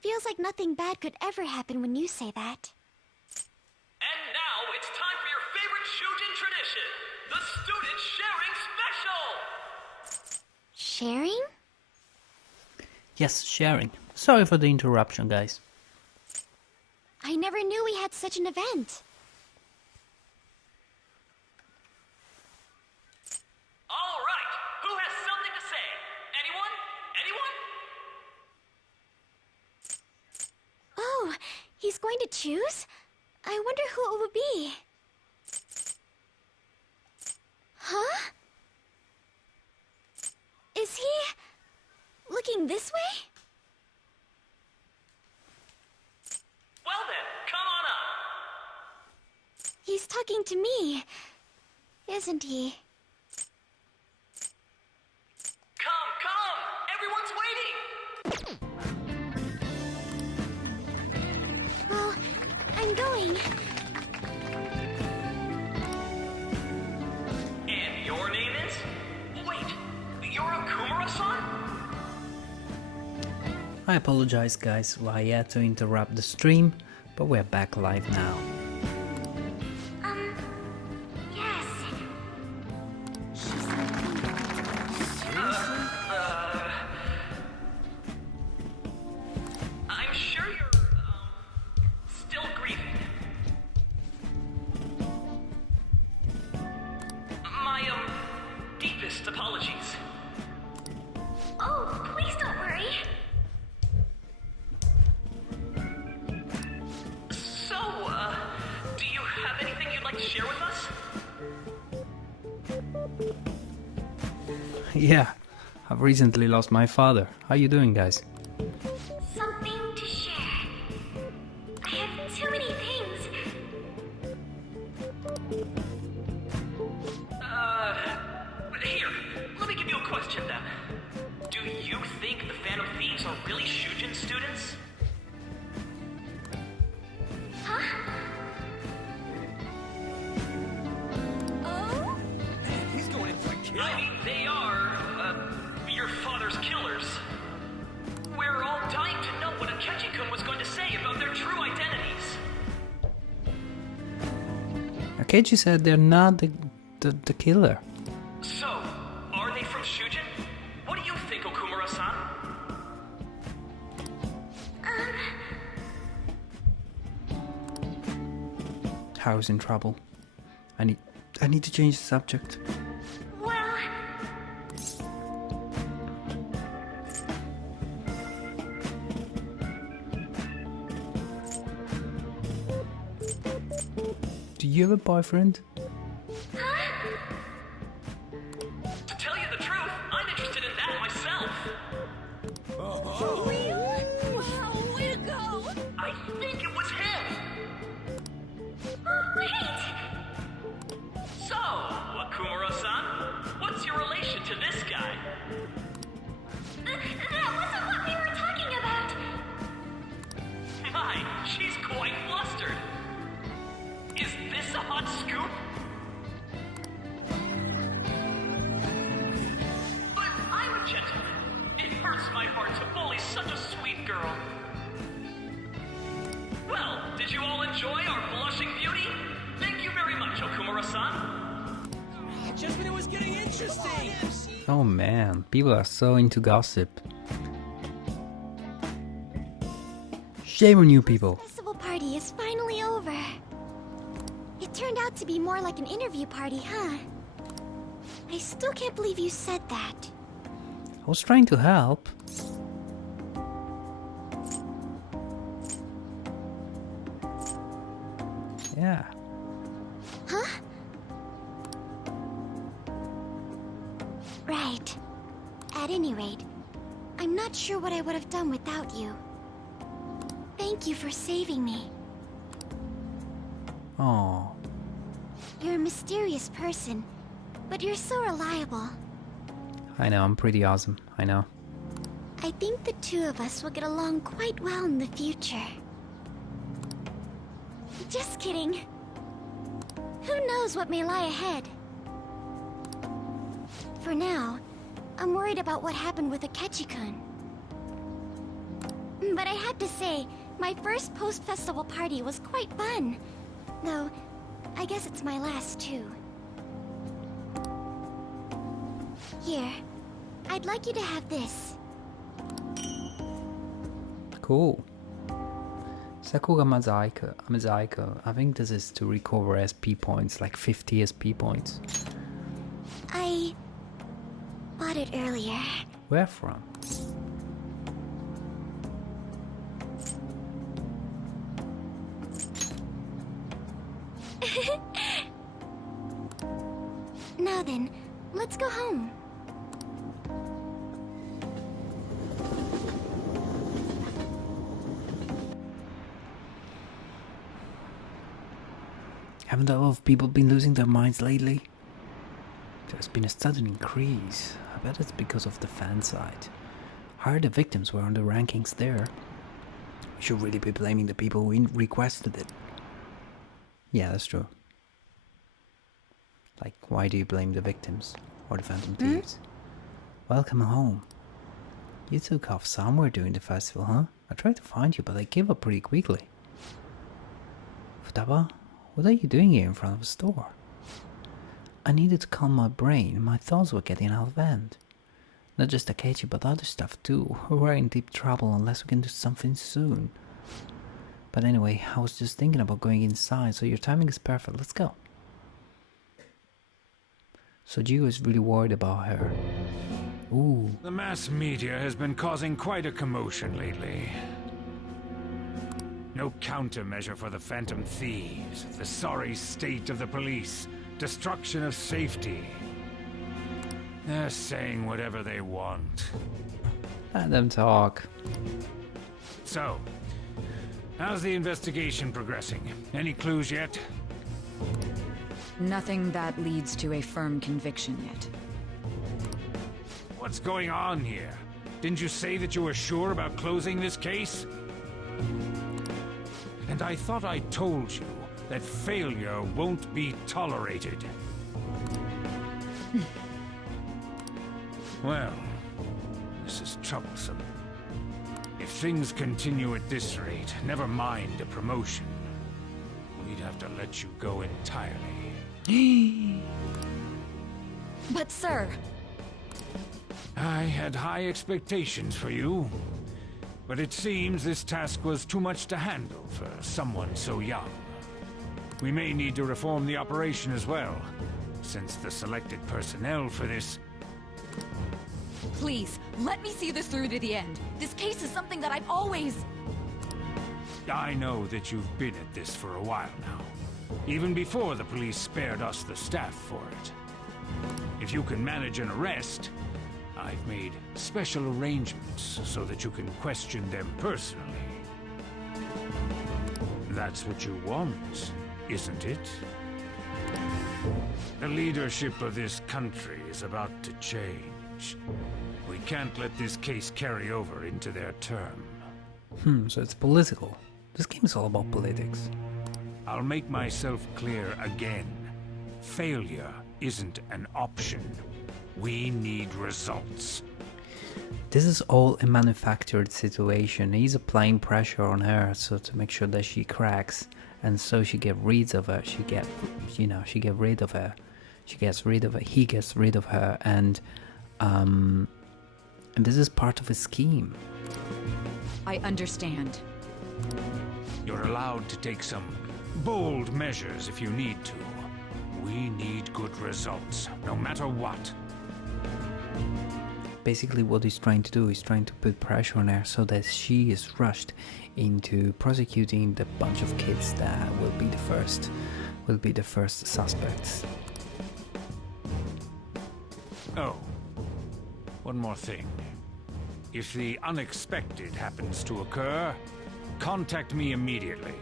feels like nothing bad could ever happen when you say that. And now it's time for your favorite Shujin tradition, the Student Sharing Special! Sharing? Yes, sharing. Sorry for the interruption, guys. I never knew we had such an event. All right, who has something to say? Anyone? Anyone? Oh, he's going to choose? I wonder who it would be. Huh? Is he looking this way? Well then, come on up. He's talking to me, isn't he? Come! Everyone's waiting! Well, I'm going. And your name is? Wait, you're Okumura-san? I apologize, guys, I had to interrupt the stream, but we're back live now. Yes. I'm sure you're, still grieving. My, deepest apologies. Oh, please don't worry. So, do you have anything you'd like to share with us? Yeah, I've recently lost my father. How you doing, guys? Something to share. I have too many things. Here, let me give you a question then. Do you think the Phantom Thieves are really Shujin students? Huh? Oh? Man, he's going in for a kill. I mean, they are, your father's killers. We're all dying to know what Akechi-kun was going to say about their true identities. Akechi said they're not the killer. So, are they from Shujin? What do you think, Okumura-san? Haru's in trouble. I need to change the subject. Well, Do you have a boyfriend? To tell you the truth, I'm interested in that myself. for real? Wow, way to go! I think it was him. Wait! So, Okumura-san, what's your relation to this guy? That wasn't what we were talking about! My, she's quite flustered. Is this a hot scoop? But I'm a gentleman. It hurts my heart to bully such a sweet girl. Well, did you all enjoy our blushing beauty? Thank you very much, Okumura-san. Just when it was getting interesting. Oh man, people are so into gossip. Shame on you people. The festival party is finally over. It turned out to be more like an interview party, huh? I still can't believe you said that. I was trying to help. Yeah. Huh? Right. At any rate, I'm not sure what I would have done without you. Thank you for saving me. Oh. You're a mysterious person, but you're so reliable. I know, I'm pretty awesome. I know. I think the two of us will get along quite well in the future. Just kidding. Who knows what may lie ahead? For now, I'm worried about what happened with Akechi-kun. But I have to say, my first post-festival party was quite fun. Though, I guess it's my last too. Here, I'd like you to have this. Cool. Sakuga Mozaiko. I think this is to recover SP points, like 50 SP points. I bought it earlier. Where from? Now then, let's go home. Haven't a lot of people been losing their minds lately? There's been a sudden increase. I bet it's because of the fan side. Higher the victims were on the rankings there. We should really be blaming the people who requested it. Yeah, that's true. Like, why do you blame the victims? Or the Phantom Thieves? Welcome home. You took off somewhere during the festival, huh? I tried to find you, but I gave up pretty quickly. Futaba? What are you doing here in front of a store? I needed to calm my brain. My thoughts were getting out of hand. Not just Akechi, but other stuff too. We're in deep trouble unless we can do something soon. But anyway, I was just thinking about going inside, so your timing is perfect. Let's go. Sojiro is really worried about her. Ooh. The mass media has been causing quite a commotion lately. No countermeasure for the Phantom Thieves, the sorry state of the police, destruction of safety. They're saying whatever they want. Let them talk. So, how's the investigation progressing? Any clues yet? Nothing that leads to a firm conviction yet. What's going on here? Didn't you say that you were sure about closing this case? And I thought I told you that failure won't be tolerated. Well, this is troublesome. If things continue at this rate, never mind a promotion. We'd have to let you go entirely. But sir... I had high expectations for you, but it seems this task was too much to handle for someone so young. We may need to reform the operation as well, since the selected personnel for this... Please, let me see this through to the end. This case is something that I've always... I know that you've been at this for a while now, even before the police spared us the staff for it. If you can manage an arrest, I've made special arrangements so that you can question them personally. That's what you want, isn't it? The leadership of this country is about to change. We can't let this case carry over into their term. So it's political. This game is all about politics. I'll make myself clear again. Failure isn't an option. We need results. This is all a manufactured situation. He's applying pressure on her so to make sure that she cracks, and so she gets rid of her. He gets rid of her. He gets rid of her, and this is part of a scheme. I understand. You're allowed to take some bold measures if you need to. We need good results, no matter what. Basically what he's trying to do is trying to put pressure on her so that she is rushed into prosecuting the bunch of kids that will be the first suspects. Oh, one more thing. If the unexpected happens to occur, contact me immediately.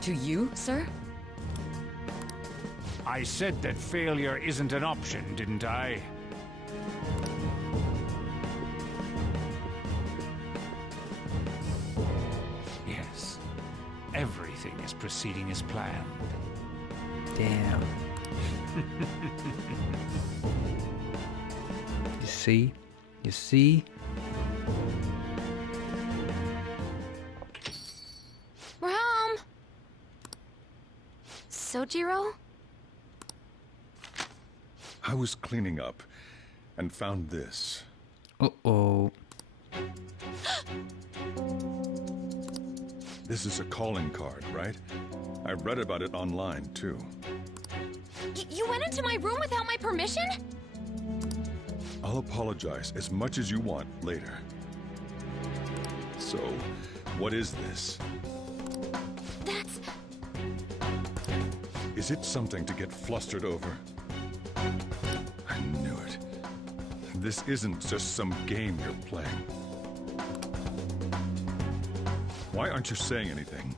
To you, sir? I said that failure isn't an option, didn't I? Yes. Everything is proceeding as planned. Damn. You see? Sojiro? I was cleaning up and found this. Uh-oh. This is a calling card, right? I read about it online, too. You went into my room without my permission? I'll apologize as much as you want later. So, what is this? That's... Is it something to get flustered over? I knew it. This isn't just some game you're playing. Why aren't you saying anything?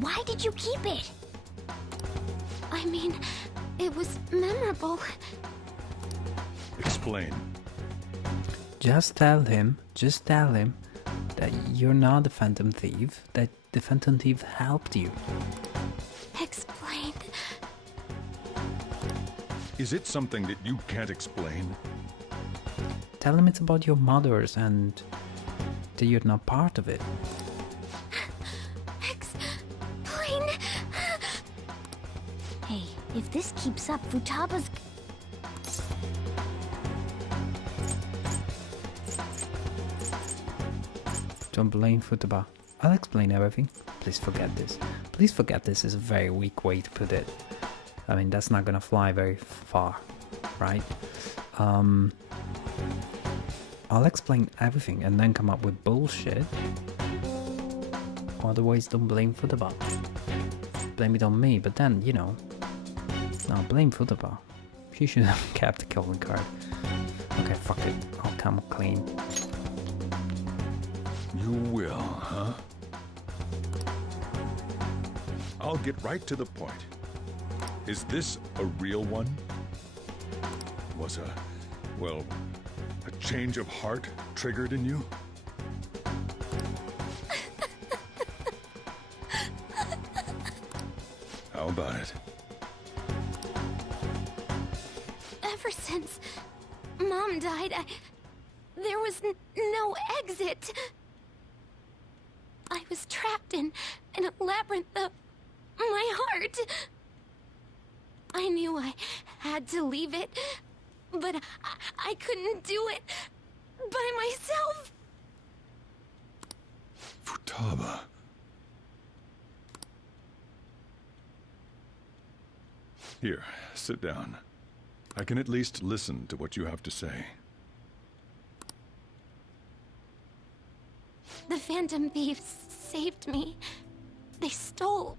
Why did you keep it? I mean, it was memorable. Explain. Just tell him that you're not the Phantom Thief, that the Phantom Thief helped you. Explain. Is it something that you can't explain? Tell him it's about your mothers and that you're not part of it. Explain. Hey, if this keeps up, Futaba's... Don't blame Futaba. I'll explain everything. Please forget this. Please forget this is a very weak way to put it. I mean, that's not gonna fly very far, right? I'll explain everything and then come up with bullshit. Otherwise, don't blame Futaba. Blame it on me, but then, you know... No, blame Futaba. She should have kept the calling card. Okay, fuck it. I'll come clean. You will, huh? I'll get right to the point. Is this a real one? Was a change of heart triggered in you? How about it? Ever since Mom died, there was no exit. I was trapped in a labyrinth of my heart. I knew I had to leave it, but I couldn't do it by myself. Futaba. Here, sit down. I can at least listen to what you have to say. The Phantom Thieves saved me. They stole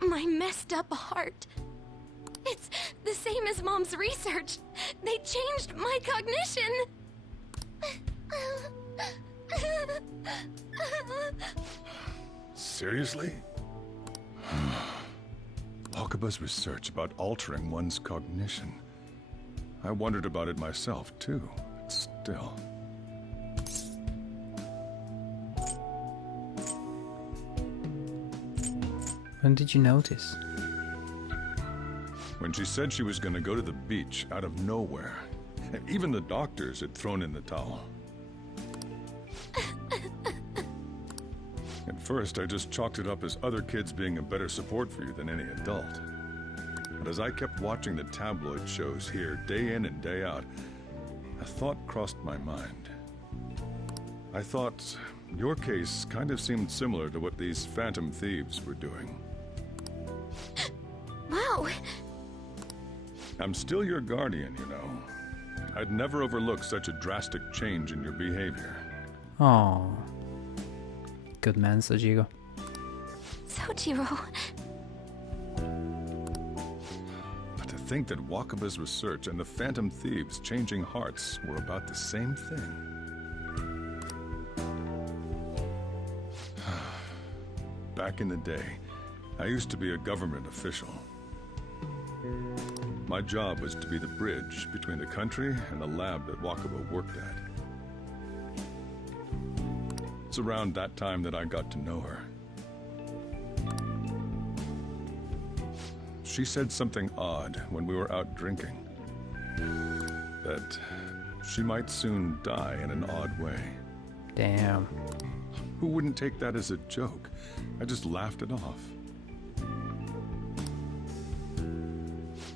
my messed up heart. It's the same as Mom's research. They changed my cognition. Seriously? Wakaba's research about altering one's cognition. I wondered about it myself, too. Still. When did you notice? When she said she was going to go to the beach out of nowhere. Even the doctors had thrown in the towel. At first, I just chalked it up as other kids being a better support for you than any adult. But as I kept watching the tabloid shows here, day in and day out, a thought crossed my mind. I thought your case kind of seemed similar to what these Phantom Thieves were doing. Wow. I'm still your guardian, you know. I'd never overlook such a drastic change in your behavior. Oh, good man, Sojiro. Sojiro. But to think that Wakaba's research and the Phantom Thieves changing hearts were about the same thing. Back in the day, I used to be a government official. My job was to be the bridge between the country and the lab that Wakaba worked at. It's around that time that I got to know her. She said something odd when we were out drinking. That she might soon die in an odd way. Damn. Who wouldn't take that as a joke? I just laughed it off.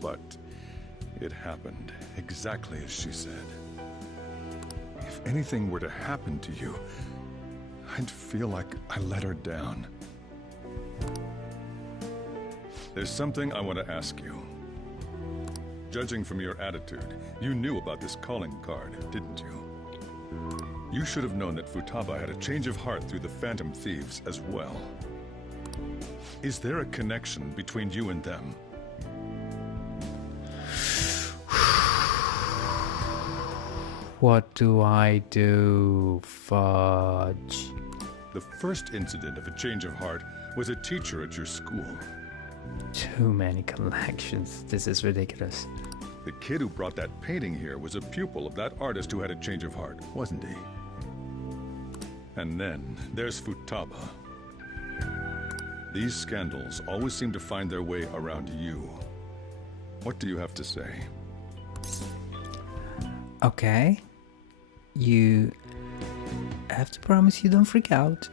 But it happened exactly as she said. If anything were to happen to you, I'd feel like I let her down. There's something I want to ask you. Judging from your attitude, you knew about this calling card, didn't you? You should have known that Futaba had a change of heart through the Phantom Thieves as well. Is there a connection between you and them? What do I do? Fudge. The first incident of a change of heart was a teacher at your school. Too many connections. This is ridiculous. The kid who brought that painting here was a pupil of that artist who had a change of heart, wasn't he? And then there's Futaba. These scandals always seem to find their way around you. What do you have to say? Okay. You have to promise you don't freak out.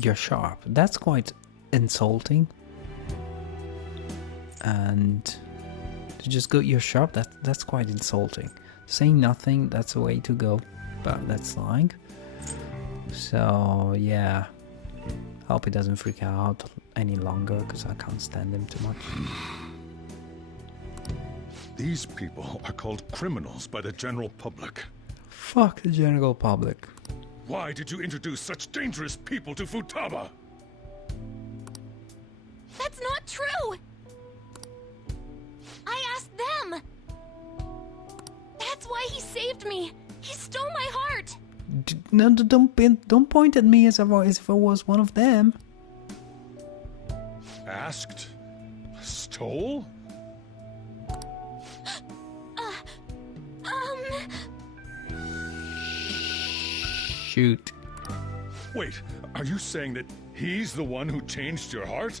You're sharp. That's quite insulting. And to just go, you're sharp, that's quite insulting. Saying nothing, that's a way to go. But that's lying. So, yeah. Hope he doesn't freak out any longer, because I can't stand him too much. These people are called criminals by the general public. Fuck the general public. Why did you introduce such dangerous people to Futaba? That's not true! I asked them! That's why he saved me! He stole my heart! No, don't point at me as if I was one of them. Asked? Stole? Shoot. Wait, are you saying that he's the one who changed your heart?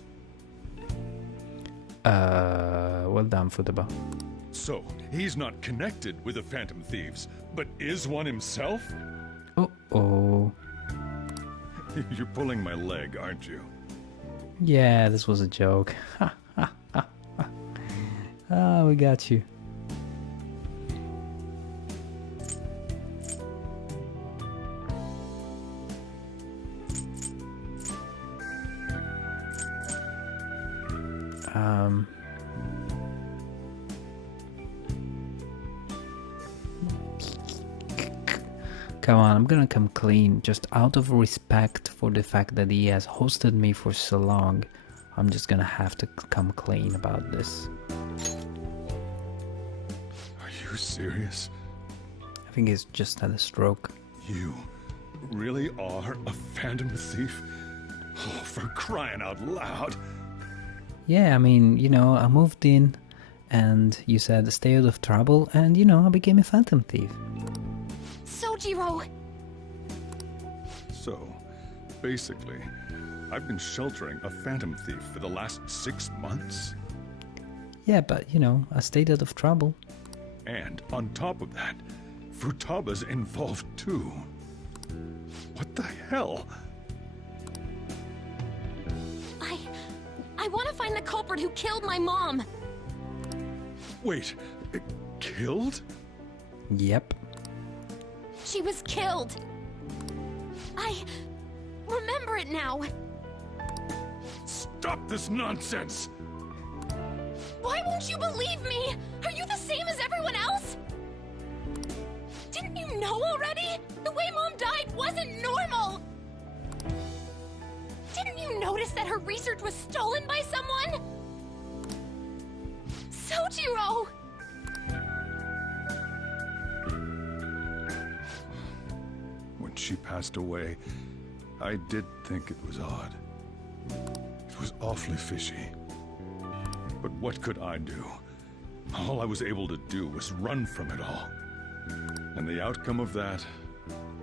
Well done, Futaba. So, he's not connected with the Phantom Thieves, but is one himself? Oh. You're pulling my leg, aren't you? Yeah, this was a joke. Ha ha ha ha. Ah, we got you. Come on, I'm gonna come clean, just out of respect for the fact that he has hosted me for so long. I'm just gonna have to come clean about this. Are you serious? I think he's just had a stroke. You really are a Phantom Thief? Oh, for crying out loud. Yeah, I mean, you know, I moved in and you said stay out of trouble and, you know, I became a Phantom Thief. Sojiro! So, basically, I've been sheltering a Phantom Thief for the last 6 months? Yeah, but, you know, I stayed out of trouble. And on top of that, Futaba's involved too. What the hell? I want to find the culprit who killed my mom! Wait, killed? Yep. She was killed! I remember it now! Stop this nonsense! Why won't you believe me? Are you the same as everyone else? Didn't you know already? The way Mom died wasn't normal! Didn't you notice that her research was stolen by someone? Sojiro! When she passed away, I did think it was odd. It was awfully fishy. But what could I do? All I was able to do was run from it all. And the outcome of that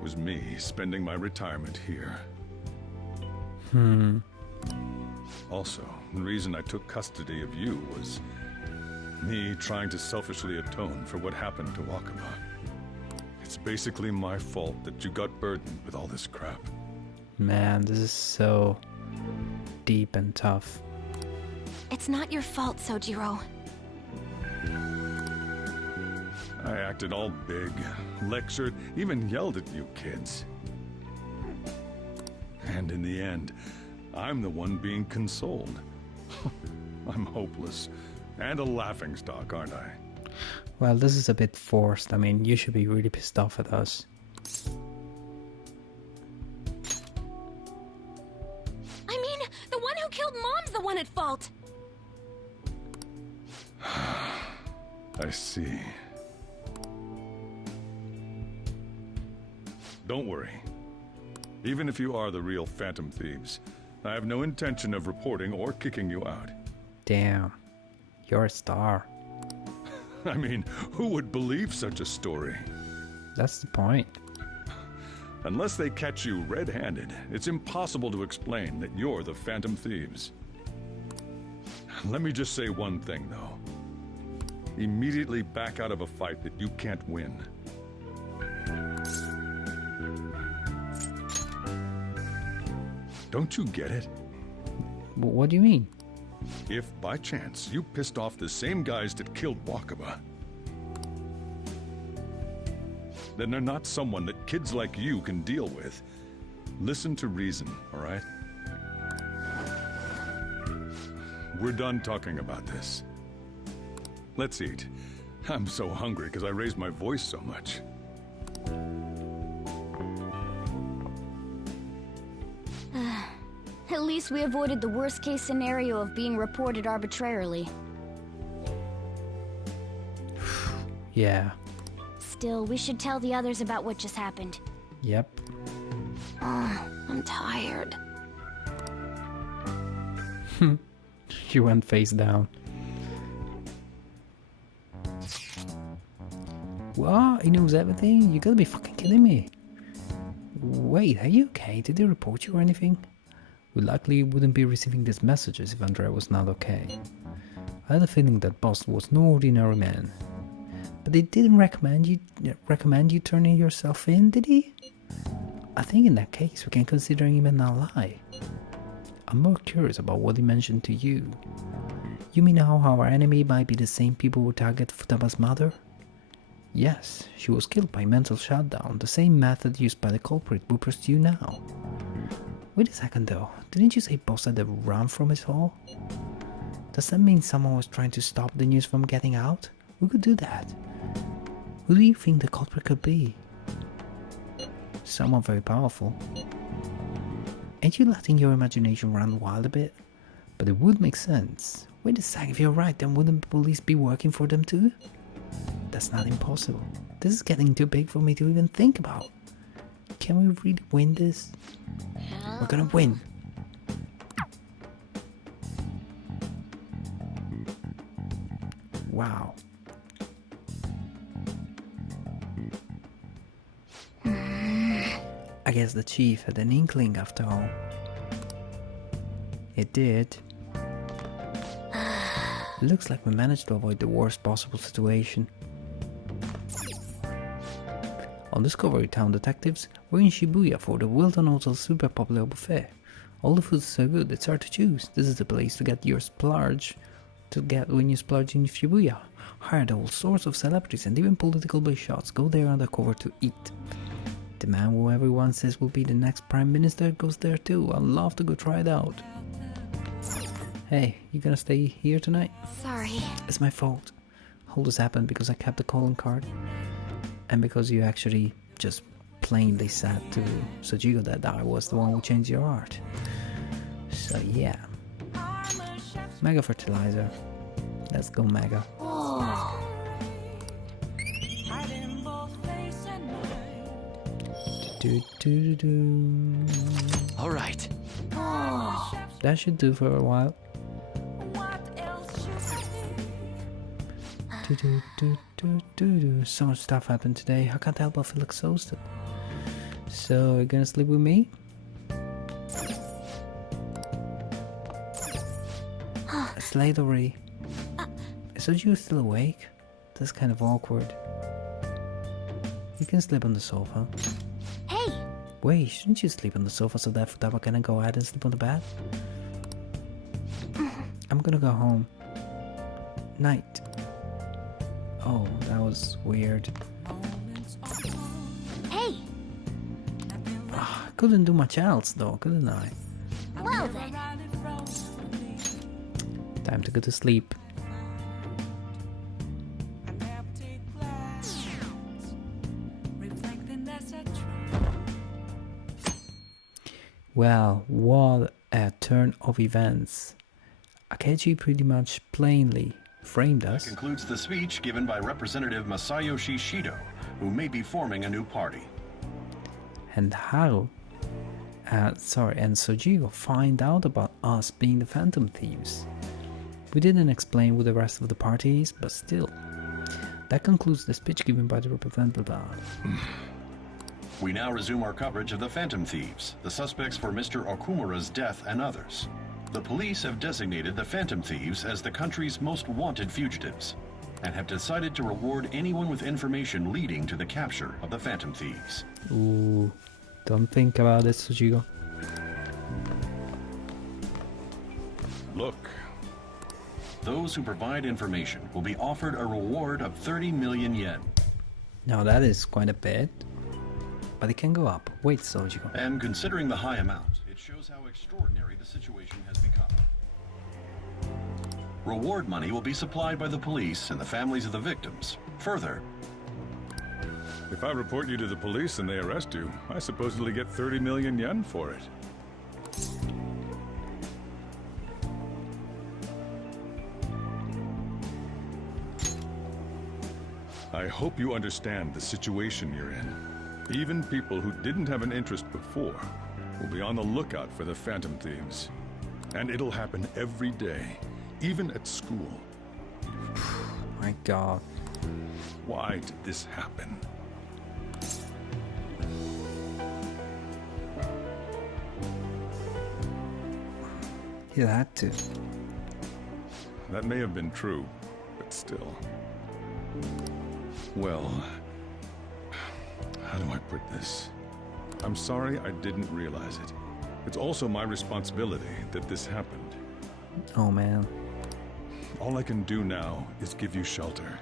was me spending my retirement here. Also, the reason I took custody of you was me trying to selfishly atone for what happened to Wakaba. It's basically my fault that you got burdened with all this crap. Man, this is so deep and tough. It's not your fault, Sojiro. I acted all big, lectured, even yelled at you kids. And in the end, I'm the one being consoled. I'm hopeless. And a laughingstock, aren't I? Well, this is a bit forced. I mean, you should be really pissed off at us. I mean, the one who killed Mom's the one at fault. I see. Don't worry. Even if you are the real Phantom Thieves, I have no intention of reporting or kicking you out. Damn. You're a star. I mean, who would believe such a story? That's the point. Unless they catch you red-handed, it's impossible to explain that you're the Phantom Thieves. Let me just say one thing, though. Immediately back out of a fight that you can't win. Don't you get it? What do you mean? If, by chance, you pissed off the same guys that killed Wakaba, then they're not someone that kids like you can deal with. Listen to reason, all right? We're done talking about this. Let's eat. I'm so hungry because I raised my voice so much. At least we avoided the worst-case scenario of being reported arbitrarily. Yeah. Still, we should tell the others about what just happened. Yep. I'm tired. You went face down. What? He knows everything? You gotta be fucking kidding me. Wait, are you okay? Did they report you or anything? We likely wouldn't be receiving these messages if Andrea was not okay. I had a feeling that boss was no ordinary man. But they didn't recommend you turning yourself in, did he? I think in that case we can consider him an ally. I'm more curious about what he mentioned to you. You mean how our enemy might be the same people who target Futaba's mother? Yes, she was killed by mental shutdown, the same method used by the culprit we pursue now. Wait a second though, didn't you say boss had to run from it all? Does that mean someone was trying to stop the news from getting out? Who could do that? Who do you think the culprit could be? Someone very powerful. Ain't you letting your imagination run wild a bit? But it would make sense. Wait a sec, if you're right, then wouldn't the police be working for them too? That's not impossible. This is getting too big for me to even think about. Can we really win this? We're gonna win. Wow. I guess the chief had an inkling after all. It did. Looks like we managed to avoid the worst possible situation. On Discovery Town detectives, we're in Shibuya for the Wilton Hotel's super popular buffet. All the food is so good, it's hard to choose. This is the place to get your splurge, when you splurge in Shibuya. Hired all sorts of celebrities and even political big shots go there undercover to eat. The man who everyone says will be the next prime minister goes there too. I'd love to go try it out. Hey, you gonna stay here tonight? Sorry. It's my fault. All this happened because I kept the calling card. And because you actually just plainly said to Sojiro that I was the one who changed your heart. So yeah. Mega fertilizer. Let's go Mega. Oh. All right. That should do for a while. So much stuff happened today. I can't help but feel exhausted. So, you gonna sleep with me? It's late already. Is Sojiro still awake? That's kind of awkward. You can sleep on the sofa. Hey! Wait, shouldn't you sleep on the sofa so that Futaba can go ahead and sleep on the bed? I'm gonna go home. Night. Oh, that was weird. Hey, I couldn't do much else though, couldn't I? well then. Time to go to sleep. Well, what a turn of events. Akechi pretty much plainly framed us. That concludes the speech given by Representative Masayoshi Shido, who may be forming a new party. And how? And Sojiro find out about us being the Phantom Thieves. We didn't explain who the rest of the party is, but still. That concludes the speech given by the representative. We now resume our coverage of the Phantom Thieves, the suspects for Mr. Okumura's death and others. The police have designated the Phantom Thieves as the country's most wanted fugitives, and have decided to reward anyone with information leading to the capture of the Phantom Thieves. Ooh, don't think about it, Sojiro. Look, Those who provide information will be offered a reward of 30 million yen. Now that is quite a bit. But it can go up. Wait, Sojiro. And considering the high amount, it shows how extraordinary the situation has become. Reward money will be supplied by the police and the families of the victims. Further, if I report you to the police and they arrest you, I supposedly get 30 million yen for it. I hope you understand the situation you're in. Even people who didn't have an interest before will be on the lookout for the Phantom Thieves. And it'll happen every day, even at school. My God. Why did this happen? You had to. That may have been true, but still. Well, how do I put this? I'm sorry I didn't realize it. It's also my responsibility that this happened. Oh man. All I can do now is give you shelter.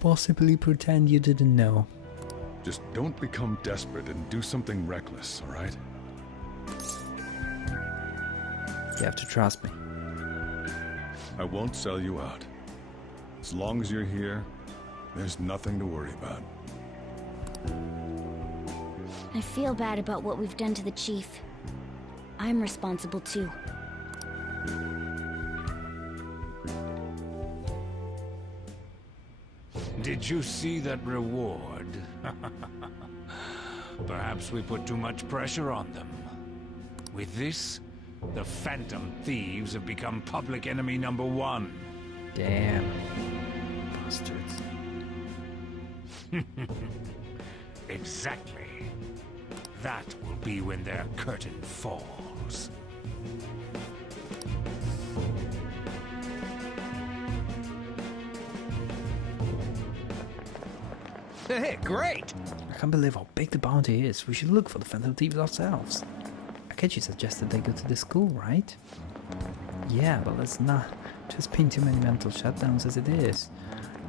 Possibly pretend you didn't know. Just don't become desperate and do something reckless, all right? You have to trust me. I won't sell you out. As long as you're here, there's nothing to worry about. I feel bad about what we've done to the chief. I'm responsible too. Did you see that reward? Perhaps we put too much pressure on them. With this, the Phantom Thieves have become public enemy #1. Damn. Bastards. Exactly. That will be when their curtain falls. Hey, great! I can't believe how big the bounty is. We should look for the Phantom Thieves ourselves. Akechi suggested they go to the school, right? Yeah, but let's not just pin too many mental shutdowns as it is.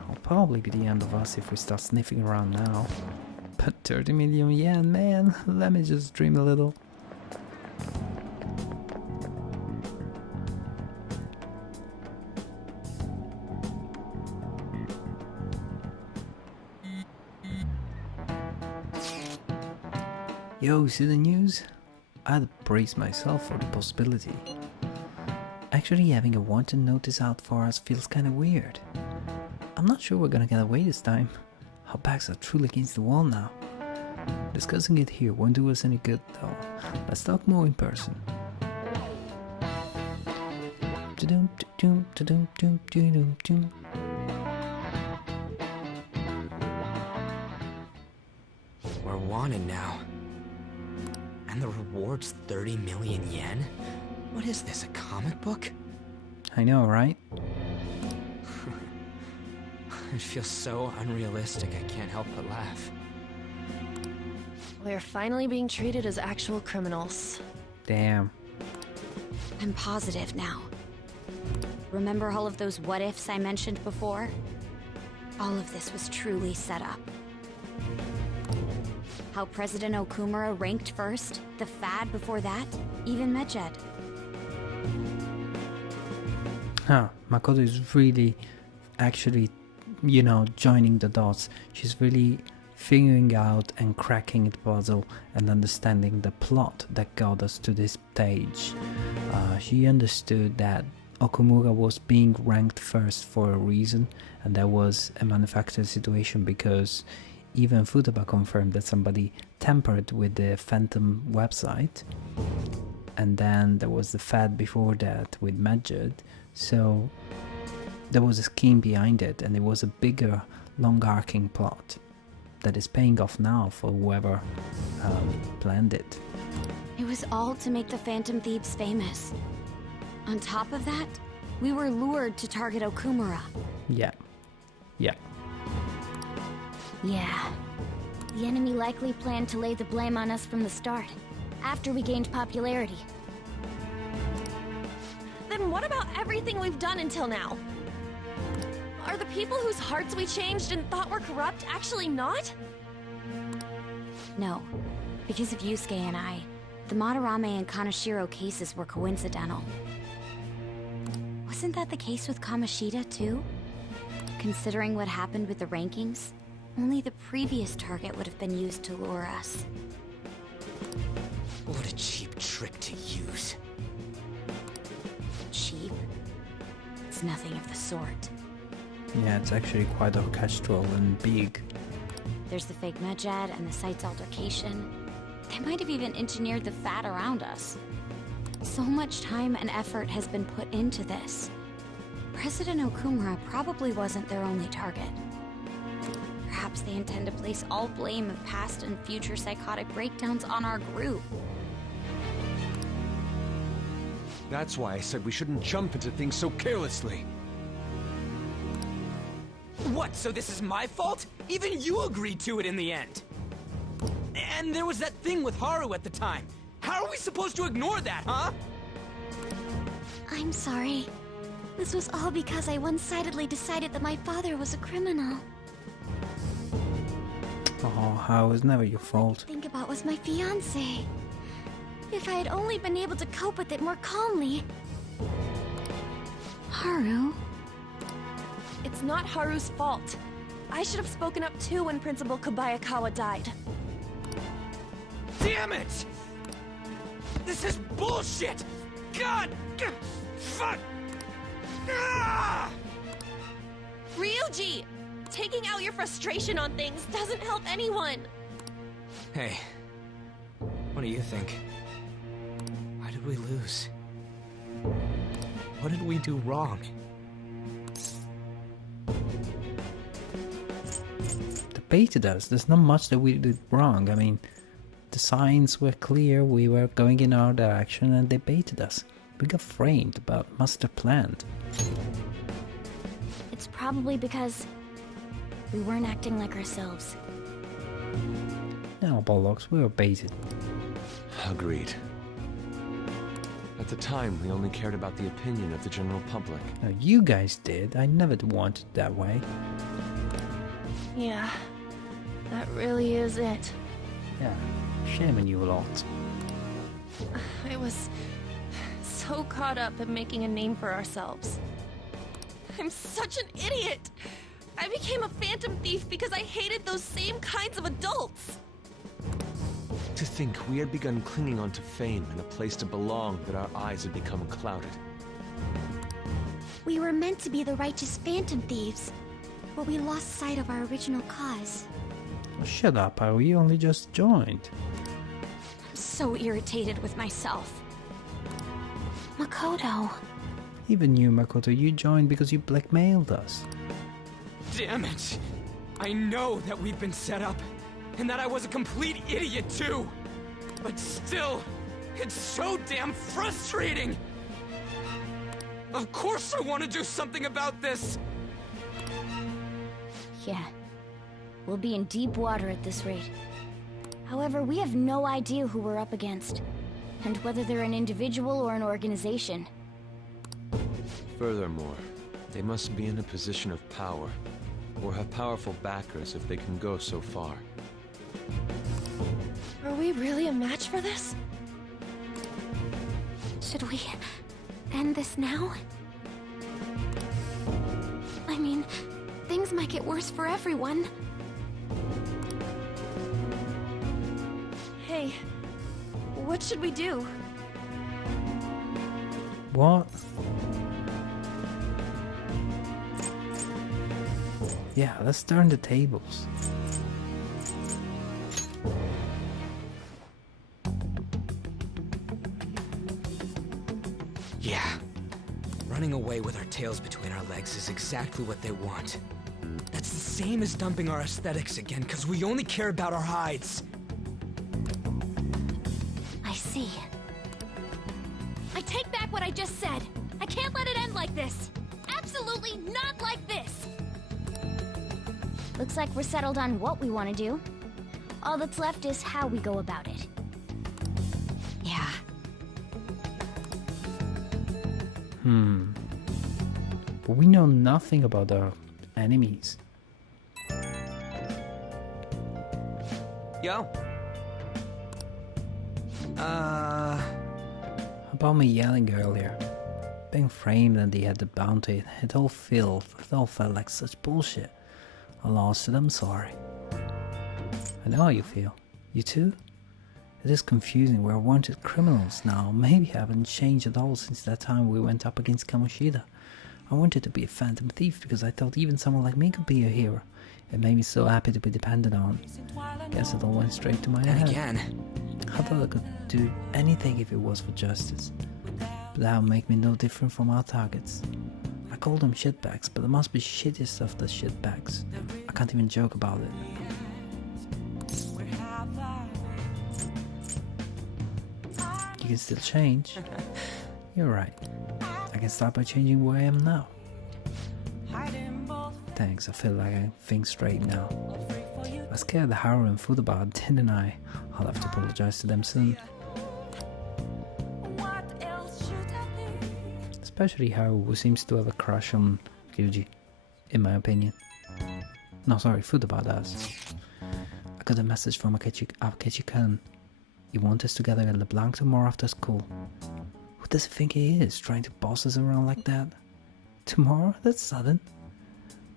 It'll probably be the end of us if we start sniffing around now. But 30 million yen, man, let me just dream a little. Yo, see the news? I'd brace myself for the possibility. Actually, having a wanted notice out for us feels kinda weird. I'm not sure we're gonna get away this time. Our backs are truly against the wall now. Discussing it here won't do us any good though. Let's talk more in person. We're wanted now. And the reward's 30 million yen? What is this, a comic book? I know, right? It feels so unrealistic I can't help but laugh. We're finally being treated as actual criminals. Damn. I'm positive now. Remember all of those what-ifs I mentioned before? All of this was truly set up. How President Okumura ranked first, the Fad before that, even Medjed. Huh, Makoto is really actually, you know, joining the dots. She's really figuring out and cracking the puzzle and understanding the plot that got us to this stage. She understood that Okumura was being ranked first for a reason, and that was a manufactured situation because even Futaba confirmed that somebody tampered with the Phantom website, and then there was the Fad before that with Medjed, so there was a scheme behind it, and it was a bigger, long-arcing plot that is paying off now for whoever planned it. It was all to make the Phantom Thieves famous. On top of that, we were lured to target Okumura. Yeah. Yeah. The enemy likely planned to lay the blame on us from the start, after we gained popularity. Then what about everything we've done until now? Are the people whose hearts we changed and thought were corrupt actually not? No. Because of Yusuke and I, the Madarame and Kaneshiro cases were coincidental. Wasn't that the case with Kamoshida, too? Considering what happened with the rankings, only the previous target would have been used to lure us. What a cheap trick to use. Cheap? It's nothing of the sort. Yeah, it's actually quite orchestral and big. There's the fake Medjed and the site's altercation. They might have even engineered the Fad around us. So much time and effort has been put into this. President Okumura probably wasn't their only target. Perhaps they intend to place all blame of past and future psychotic breakdowns on our group. That's why I said we shouldn't jump into things so carelessly. What, so this is my fault? Even you agreed to it in the end. And there was that thing with Haru at the time. How are we supposed to ignore that, huh? I'm sorry. This was all because I one-sidedly decided that my father was a criminal. Oh, how it was never your fault. Think about was my fiancé. If I had only been able to cope with it more calmly. Haru? It's not Haru's fault. I should have spoken up too when Principal Kobayakawa died. Damn it! This is bullshit! God! Fuck! Ah! Ryuji! Taking out your frustration on things doesn't help anyone! Hey, what do you think? Why did we lose? What did we do wrong? They baited us. There's not much that we did wrong. I mean, the signs were clear, we were going in our direction, and they baited us. We got framed, but must have planned. It's probably because we weren't acting like ourselves. No, bollocks, we were baited. Agreed. At the time, we only cared about the opinion of the general public. No, you guys did. I never wanted it that way. Yeah, that really is it. Yeah, shame on you a lot. I was so caught up in making a name for ourselves. I'm such an idiot! I became a phantom thief because I hated those same kinds of adults! To think we had begun clinging onto fame and a place to belong, that our eyes had become clouded. We were meant to be the righteous phantom thieves, but we lost sight of our original cause. Oh, shut up, Haru, you only just joined. I'm so irritated with myself. Makoto. Even you, Makoto, you joined because you blackmailed us. Damn it! I know that we've been set up, and that I was a complete idiot too! But still, it's so damn frustrating! Of course I want to do something about this! Yeah. We'll be in deep water at this rate. However, we have no idea who we're up against, and whether they're an individual or an organization. Furthermore, they must be in a position of power, or have powerful backers if they can go so far. Are we really a match for this? Should we end this now? I mean, things might get worse for everyone. Hey, what should we do? What? Yeah, let's turn the tables. Yeah. Running away with our tails between our legs is exactly what they want. That's the same as dumping our aesthetics again, because we only care about our hides. I see. I take back what I just said. I can't let it end like this. Absolutely not like this. Looks like we're settled on what we want to do. All that's left is how we go about it. Yeah. But we know nothing about our enemies. Yo. About me yelling earlier. Being framed and they had the bounty. It all felt like such bullshit. I lost it, I'm sorry. I know how you feel. You too? It is confusing, we're wanted criminals now. Maybe haven't changed at all since that time we went up against Kamoshida. I wanted to be a phantom thief because I thought even someone like me could be a hero. It made me so happy to be depended on. Guess it all went straight to my head. And again. I thought I could do anything if it was for justice. But that would make me no different from our targets. I call them shitbags, but there must be shittier stuff than shitbags. I can't even joke about it. You can still change. You're right. I can start by changing where I am now. Thanks, I feel like I think straight now. I scared the Haru and Futaba, didn't I? I'll have to apologize to them soon. Especially Haru, who seems to have a crush on Ryuji, in my opinion. No, sorry, Futaba does. I got a message from Akechi-kun. He wants us together at LeBlanc tomorrow after school. Who does he think he is, trying to boss us around like that? Tomorrow? That's sudden.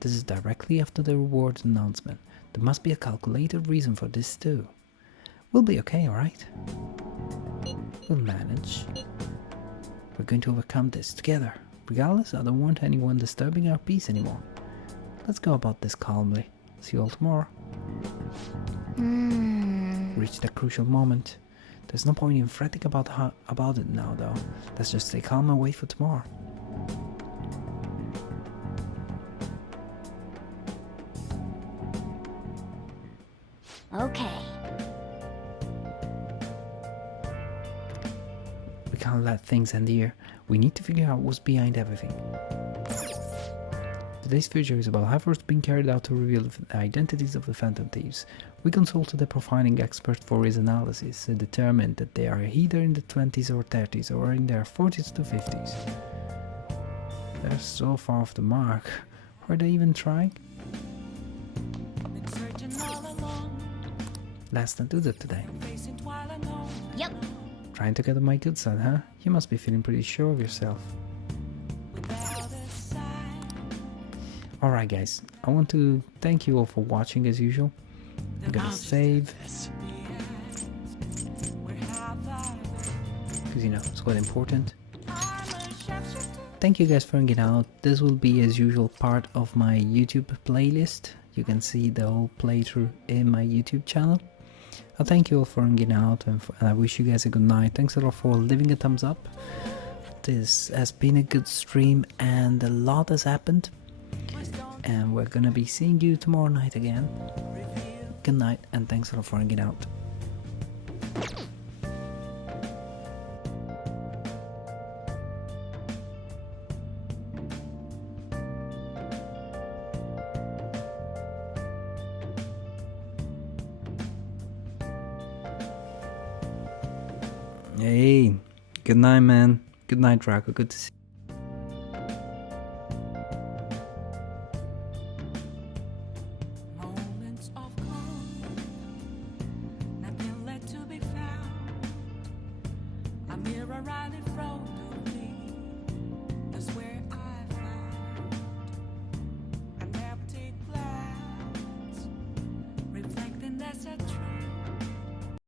This is directly after the reward announcement. There must be a calculated reason for this too. We'll be okay, alright? We'll manage. We're going to overcome this together. Regardless, I don't want anyone disturbing our peace anymore. Let's go about this calmly. See you all tomorrow. Reached a crucial moment. There's no point in fretting about it now, though. Let's just stay calm and wait for tomorrow. Okay. We can't let things end here. We need to figure out what's behind everything. Today's feature is about efforts being carried out to reveal the identities of the Phantom Thieves. We consulted a profiling expert for his analysis and determined that they are either in the 20s or 30s or in their 40s to 50s. They're so far off the mark. Were they even trying? Last I do that today. Yep. Trying to get on my good side, huh? You must be feeling pretty sure of yourself. Alright guys, I want to thank you all for watching as usual. I'm gonna save. Because you know, it's quite important. Thank you guys for hanging out. This will be as usual part of my YouTube playlist. You can see the whole playthrough in my YouTube channel. I thank you all for hanging out and I wish you guys a good night. Thanks a lot for leaving a thumbs up. This has been a good stream and a lot has happened. And we're gonna be seeing you tomorrow night again. Good night and thanks a lot for hanging out. Hey, good night, man. Good night, Draco. Good to see you. Moments of calm, nothing left to be found. A mirror rightly frozen.